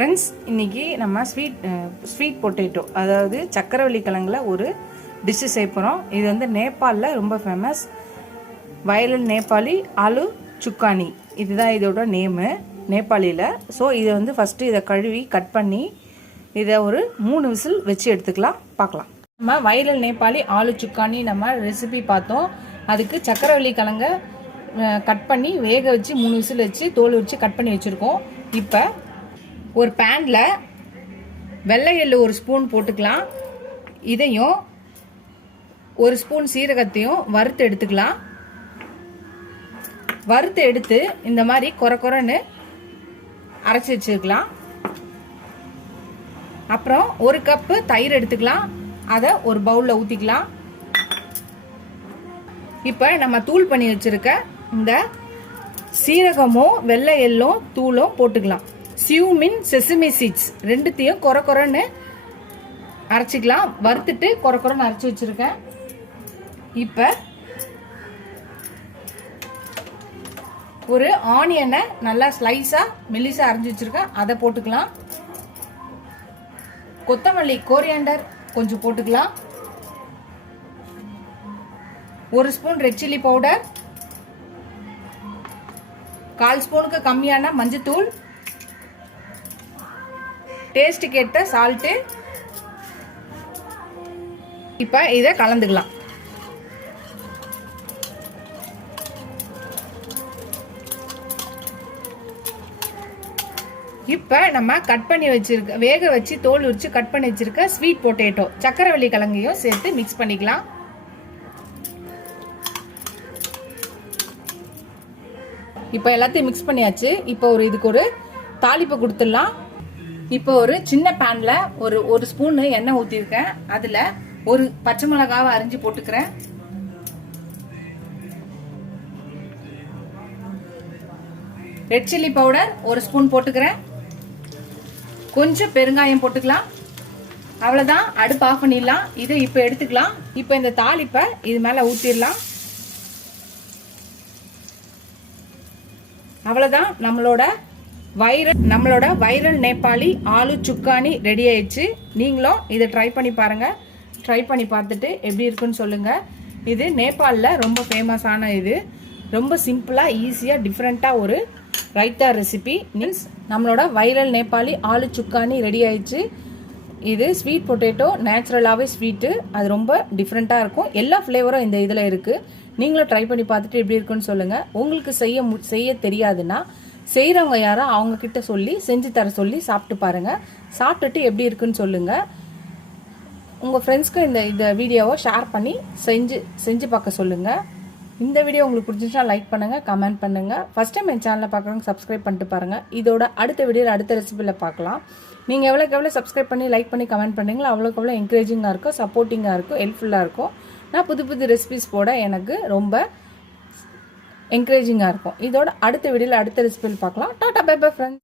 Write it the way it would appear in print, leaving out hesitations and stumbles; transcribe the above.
Friends, இன்றைக்கி நம்ம sweet potato, அதாவது சக்கரவள்ளி கிழங்குல ஒரு டிஷ்ஷு செய்ய போகிறோம். இது வந்து நேபாளில் ரொம்ப ஃபேமஸ். வயலல் நேபாளி ஆலு சுக்கானி, இதுதான் இதோட நேமு நேபாளியில். ஸோ இதை வந்து ஃபஸ்ட்டு இதை கழுவி கட் பண்ணி இதை ஒரு 3 விசில் வச்சு எடுத்துக்கலாம். பார்க்கலாம். நம்ம வயலல் நேபாளி ஆலு சுக்கானி நம்ம ரெசிபி பார்த்தோம். அதுக்கு சக்கரவள்ளி கிழங்க கட் பண்ணி வேக வச்சு 3 விசில் வச்சு தோல் வச்சு கட் பண்ணி வச்சுருக்கோம். இப்போ ஒரு பேனில் வெள்ளை எள்ளு 1 ஸ்பூன் போட்டுக்கலாம். இதையும் 1 ஸ்பூன் சீரகத்தையும் வறுத்து எடுத்துக்கலாம். வறுத்து எடுத்து இந்த மாதிரி கொரன்னு அரைச்சி வச்சுக்கலாம். அப்புறம் 1 கப்பு தயிர் எடுத்துக்கலாம். அதை ஒரு பவுலில் ஊற்றிக்கலாம். இப்போ நம்ம தூள் பண்ணி வச்சுருக்க இந்த சீரகமும் வெள்ளை எள்ளும் தூளும் போட்டுக்கலாம். சியூமின் செசமி சீட்ஸ் ரெண்டுத்தையும் கொரன்னு அரைச்சிக்கலாம். வறுத்துட்டு கொரன்னு அரைச்சி வச்சிருக்கேன். இப்போ ஒரு ஆனியனை நல்லா ஸ்லைஸாக மெல்லிஸாக அரைஞ்சி வச்சிருக்கேன், அதை போட்டுக்கலாம். கொத்தமல்லி கோரியாண்டர் கொஞ்சம் போட்டுக்கலாம். 1 ஸ்பூன் ரெட் சில்லி பவுடர், 1/4 ஸ்பூனுக்கு கம்மியான மஞ்சத்தூள், டேஸ்ட்டுக்கு ஏற்ற சால்ட்டு. இப்போ இதை கலந்துக்கலாம். இப்போ நம்ம கட் பண்ணி வச்சிருக்க வேக வச்சு தோல் உரிச்சு கட் பண்ணி வச்சிருக்க ஸ்வீட் பொட்டேட்டோ சக்கரவள்ளி கிழங்கையும் சேர்த்து மிக்ஸ் பண்ணிக்கலாம். இப்போ எல்லாத்தையும் மிக்ஸ் பண்ணியாச்சு. இப்போ இதுக்கு ஒரு தாளிப்பு கொடுத்துடலாம். இப்போ ஒரு சின்ன பேன்ல ஒரு ஸ்பூன் எண்ணெய் ஊற்றிருக்கேன். அதில் ஒரு பச்சை மிளகாவை அரிஞ்சு போட்டுக்கிறேன். ரெட் சில்லி பவுடர் 1 ஸ்பூன் போட்டுக்கிறேன். கொஞ்சம் பெருங்காயம் போட்டுக்கலாம். அவ்வளோதான், அடுப்பு ஆஃப் பண்ணிடலாம். இதை இப்போ எடுத்துக்கலாம். இப்போ இந்த தாளிப்பை இது மேலே ஊற்றிடலாம். அவ்வளோதான், நம்மளோட வைரல் நேபாளி ஆலு சுக்கானி ரெடி ஆயிடுச்சு. நீங்களும் இதை ட்ரை பண்ணி பாருங்கள். ட்ரை பண்ணி பார்த்துட்டு எப்படி இருக்குன்னு சொல்லுங்கள். இது நேபாளில் ரொம்ப ஃபேமஸான, இது ரொம்ப சிம்பிளாக ஈஸியாக டிஃப்ரெண்ட்டாக ஒரு ரைத்தா ரெசிபி. மீன்ஸ் நம்மளோட வைரல் நேபாளி ஆலு சுக்கானி ரெடி ஆயிடுச்சு. இது ஸ்வீட் பொட்டேட்டோ, நேச்சுரலாகவே ஸ்வீட்டு, அது ரொம்ப டிஃப்ரெண்ட்டாக இருக்கும். எல்லா ஃப்ளேவரும் இந்த இதில் இருக்குது. நீங்களும் ட்ரை பண்ணி பார்த்துட்டு எப்படி இருக்குன்னு சொல்லுங்கள். உங்களுக்கு செய்ய தெரியாதுன்னா செய்கிறவங்க யாரோ அவங்கக்கிட்ட சொல்லி செஞ்சு தர சொல்லி சாப்பிட்டு பாருங்கள். சாப்பிட்டுட்டு எப்படி இருக்குன்னு சொல்லுங்கள். உங்கள் ஃப்ரெண்ட்ஸ்க்கு இந்த வீடியோவை ஷேர் பண்ணி செஞ்சு பார்க்க சொல்லுங்கள். இந்த வீடியோ உங்களுக்கு பிடிச்சிருந்தா லைக் பண்ணுங்கள், கமெண்ட் பண்ணுங்கள். ஃபஸ்ட் டைம் என் சேனலை பார்க்குறவங்க சப்ஸ்கிரைப் பண்ணிட்டு பாருங்கள். இதோட அடுத்த வீடியோவில் அடுத்த ரெசிபியில் பார்க்கலாம். நீங்கள் எவ்வளோக்கு சப்ஸ்கிரைப் பண்ணி லைக் பண்ணி கமெண்ட் பண்ணுறீங்களோ அவ்வளோக்கு எவ்வளோ என்கரேஜிங்காக இருக்கும், சப்போர்ட்டிங்காக இருக்கும், ஹெல்ப்ஃபுல்லாக இருக்கும். நான் புது ரெசிபிஸ் போட எனக்கு ரொம்ப என்கரேஜிங்காக இருக்கும். இதோட அடுத்த வீடியோவில் அடுத்த ரெசிபியில் பார்க்கலாம். Tata bye bye friends.